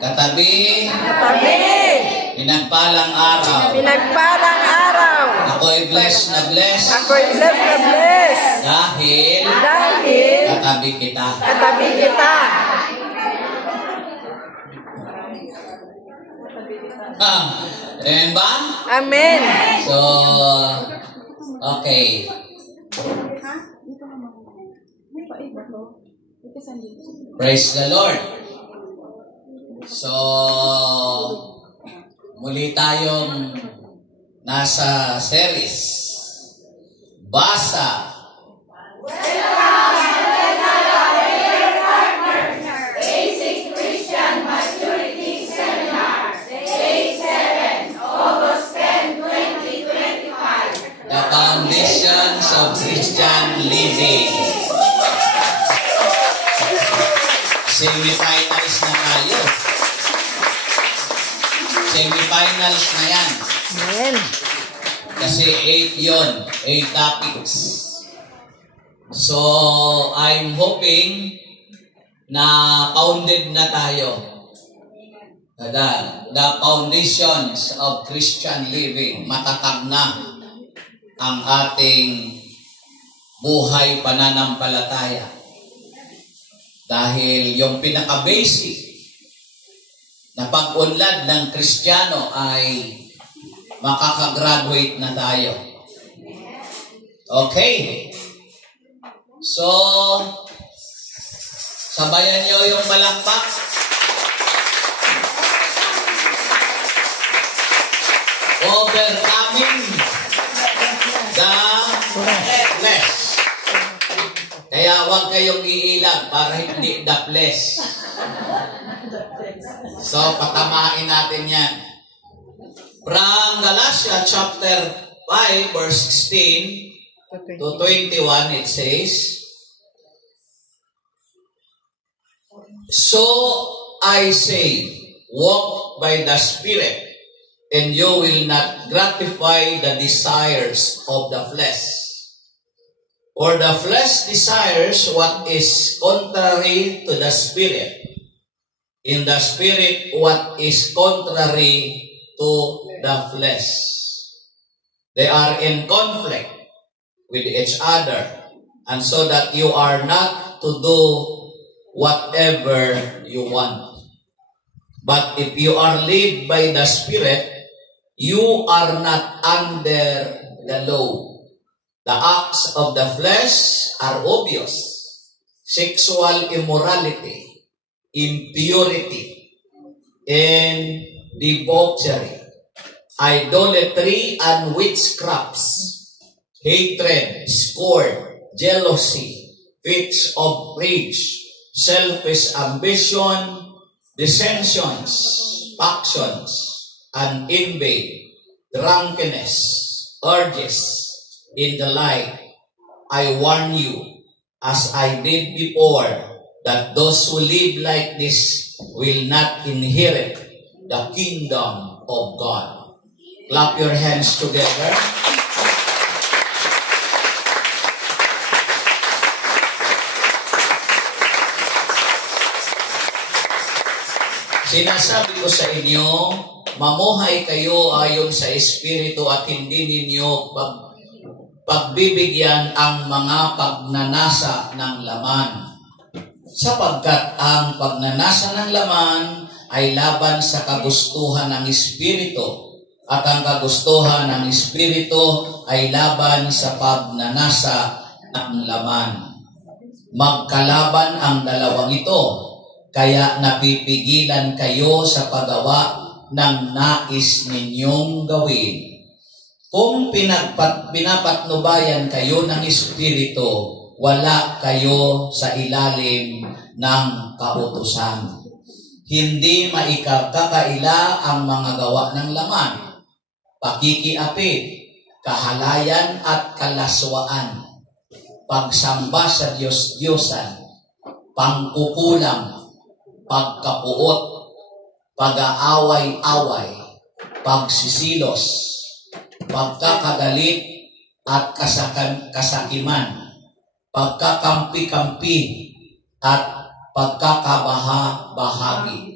Katabi. Katabi. Pinagpalang araw. Pinagpalang araw. Ako'y blessed na blessed. Ako'y blessed na blessed. Dahil katabi kita. Katabi kita. Amen ba? Amen. So, okay. Praise the Lord. So, muli tayong nasa series. Basa. Basic Christian Maturity Seminar, Day 7, August 10, 2025. The Foundations of Christian Living. Semifinals na tayo. Semifinals na yan. Amen. Kasi 8 yun. 8 topics. So, I'm hoping na founded na tayo. The foundations of Christian living. Matatag na ang ating buhay pananampalataya. Dahil yung pinaka-basic na pag-unlad ng Kristiyano ay makakagraduate na tayo. Okay. So, sabayan nyo yung palakpak. Overcoming the flesh. Kaya huwag kayong iilag para hindi the flesh. So, patamain natin yan. From Galatians chapter 5, verse 16 to 21, it says, So I say, walk by the Spirit, and you will not gratify the desires of the flesh. For the flesh desires what is contrary to the Spirit, in the Spirit what is contrary to the flesh. They are in conflict with each other, and so that you are not to do whatever you want. But if you are led by the Spirit, you are not under the law. The acts of the flesh are obvious: sexual immorality, impurity, and debauchery, idolatry and witchcrafts, hatred, scorn, jealousy, fits of rage, selfish ambition, dissensions, factions, and envy, drunkenness, urges, in the like. I warn you, as I did before, that those who live like this will not inherit the kingdom of God. Clap your hands together. Sinasabi ko sa inyo, mamuhay kayo ayon sa Espiritu at hindi ninyo pagbibigyan ang mga pagnanasa ng laman. Sapagkat ang pagnanasa ng laman ay laban sa kagustuhan ng Espiritu, at ang kagustuhan ng Espiritu ay laban sa pagnanasa ng laman. Magkalaban ang dalawang ito, kaya napipigilan kayo sa paggawa ng nais ninyong gawin. Kung pinapatnubayan kayo ng Espiritu, wala kayo sa ilalim ng kautusan. Hindi maikakakaila ang mga gawa ng laman: pakikiapid, kahalayan at kalaswaan, pagsamba sa Diyos-Diyosan, pangkukulam, pagkapuot, pag-aaway-away, pagsisilos, pagkakagalit at kasakiman, pagkakampi-kampi at pagkakabaha-bahagi.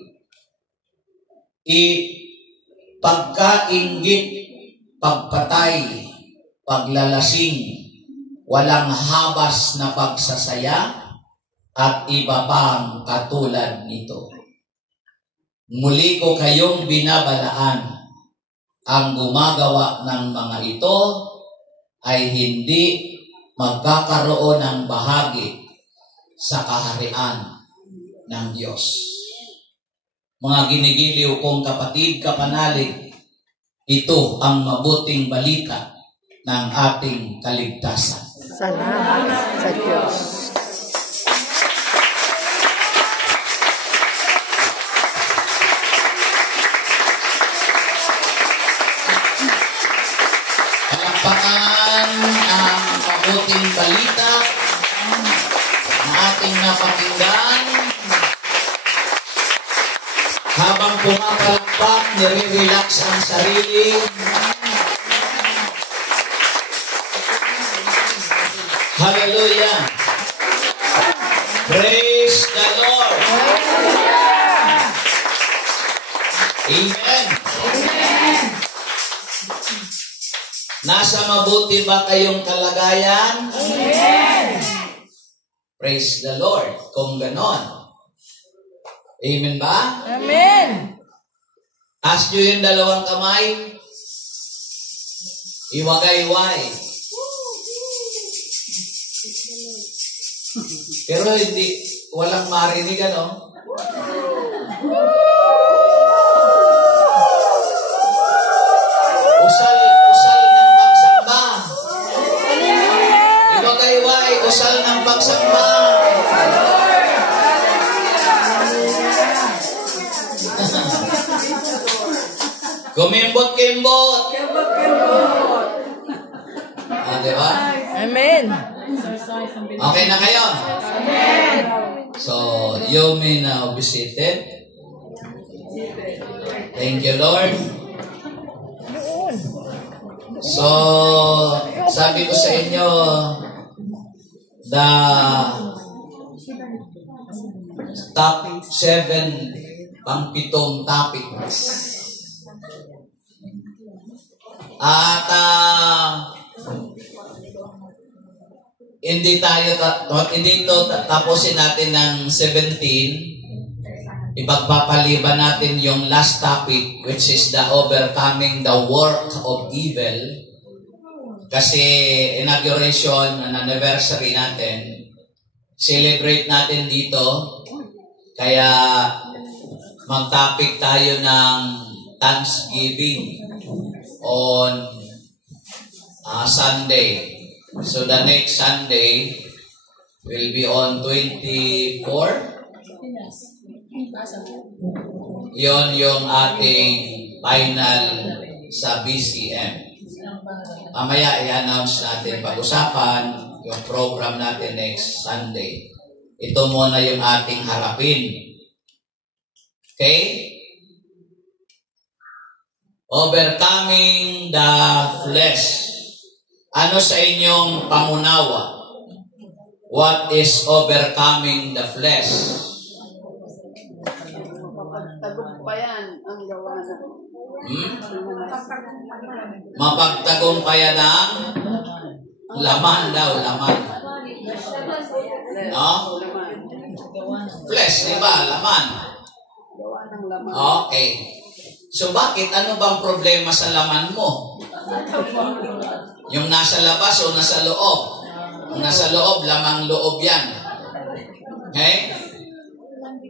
pagkainggit, pagpatay, paglalasing, walang habas na pagsasaya, at iba pang katulad nito. Muli ko kayong binabalaan, ang gumagawa ng mga ito ay hindi magkakaroon ng bahagi sa kaharian ng Diyos. Mga ginigiliw kong kapatid, kapanalig, ito ang mabuting balita ng ating kaligtasan. Salamat sa Diyos. Palakpakan ang mabuting balita na ating napakinggan. Habang pumapalakpak, nire-relax ang sarili. Hallelujah! Praise the Lord! Amen! Nasa mabuti ba kayong kalagayan? Amen! Praise the Lord! Kung ganon. Amen ba? Amen. Taas nyo yung dalawang kamay. Iwagay-way. Pero hindi, walang marinig, ano? Usal ng pagsamba. Iwagay-way, usal ng pagsamba. Kumimbot-kimbot. Ah, di ba? Amen. Okay na kayo? Amen! So, you may now be seated. Thank you, Lord. So, sabi ko sa inyo, the top 7 pang-pitong topics. At hindi ito tapusin natin ng 17. Ipagpapaliban natin yung last topic, which is the overcoming the work of evil. Kasi inauguration, an anniversary natin, celebrate natin dito. Kaya mag-topic tayo ng Thanksgiving on Sunday. So the next Sunday will be on 24. Yon yung ating final sa BCM. Mamaya i-announce natin, pag-usapan yung program natin next Sunday. Ito muna yung ating harapin. Okay? Overcoming the flesh. Ano sa inyong pangunawa? What is overcoming the flesh? Tagumpayan ang gawa na. Mapagtagumpayan ang laman daw, laman. No? Flesh, di ba? Laman. Gawa ng laman. Okay. So bakit? Ano bang problema sa laman mo? Yung nasa labas o nasa loob? Yung nasa loob, lamang loob yan. Okay?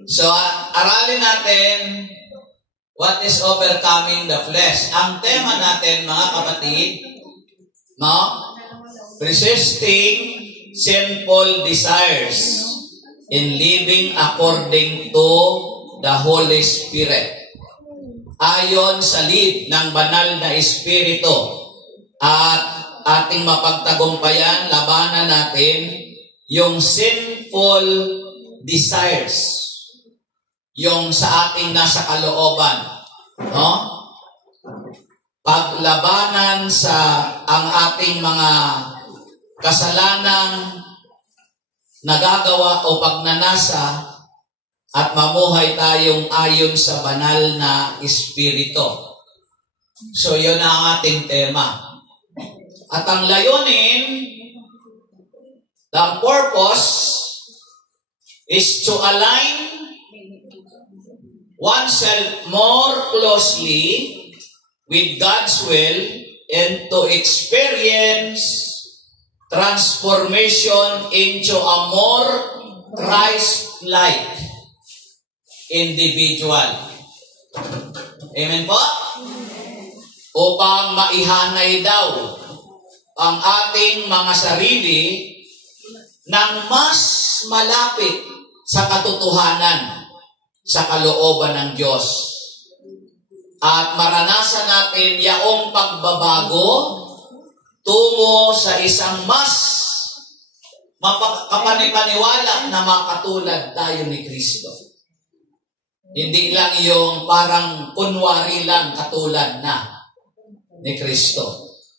So, aralin natin what is overcoming the flesh. Ang tema natin, mga kapatid, no? Resisting sinful desires in living according to the Holy Spirit. Ayon sa lead ng banal na Espiritu at ating mapagtagumpayan, labanan natin yung sinful desires, yung sa ating nasa kalooban, no? Paglabanan sa ang ating mga kasalanang nagagawa o pagnanasa at mamuhay tayong ayon sa banal na Espiritu. So, yun ang ating tema. At ang layunin, the purpose is to align oneself more closely with God's will and to experience transformation into a more Christ-like individual. Amen po? Upang maihanay daw ang ating mga sarili ng mas malapit sa katotohanan sa kalooban ng Diyos. At maranasan natin yaong pagbabago tungo sa isang mas kapanipaniwala na makatulad tayo ni Kristo. Hindi lang yung parang kunwari lang katulad na ni Kristo.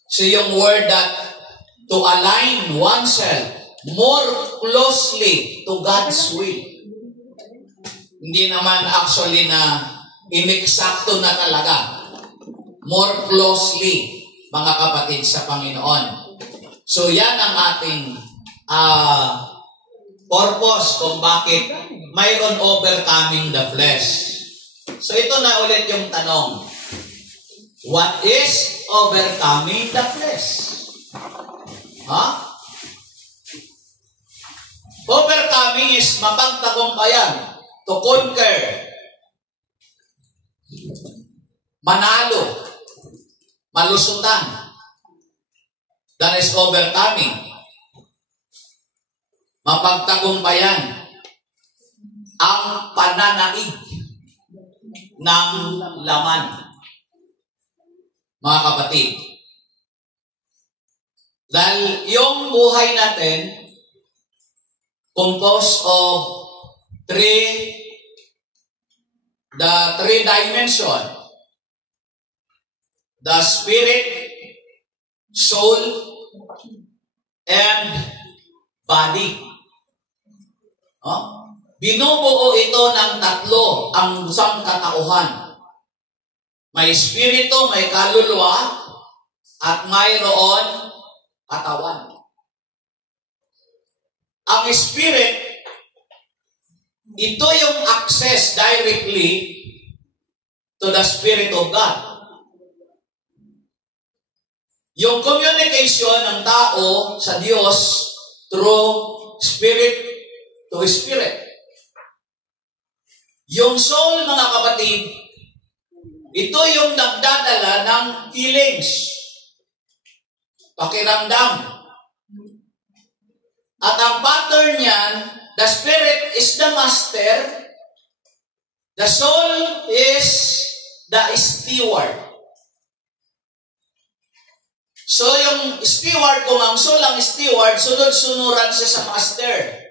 So yung word that to align oneself more closely to God's will. Hindi naman actually na ineksakto na talaga. More closely, mga kapatid sa Panginoon. So yan ang ating purpose kung bakit mayroon overcoming the flesh. So ito na ulit yung tanong. What is overcoming the flesh? Overcoming is mapagtagumpayan, to conquer, manalo, malusutan. That is overcoming. Mapagtagumpayan ang pananaig ng laman. Mga kapatid, dahil yung buhay natin composed of the three dimension, the spirit, soul, and body. Binubuo ito ng tatlo ang isang katauhan. May espiritu, may kaluluwa, at mayroon katawan. Ang spirit, ito yung access directly to the Spirit of God. Yung communication ng tao sa Diyos through spirit to spirit. Yung soul, mga kapatid, ito yung nagdadala ng feelings, pakiramdam. At ang pattern niyan, the spirit is the master, the soul is the steward. So yung steward, kung ang soul ang steward, sunod-sunuran siya sa master.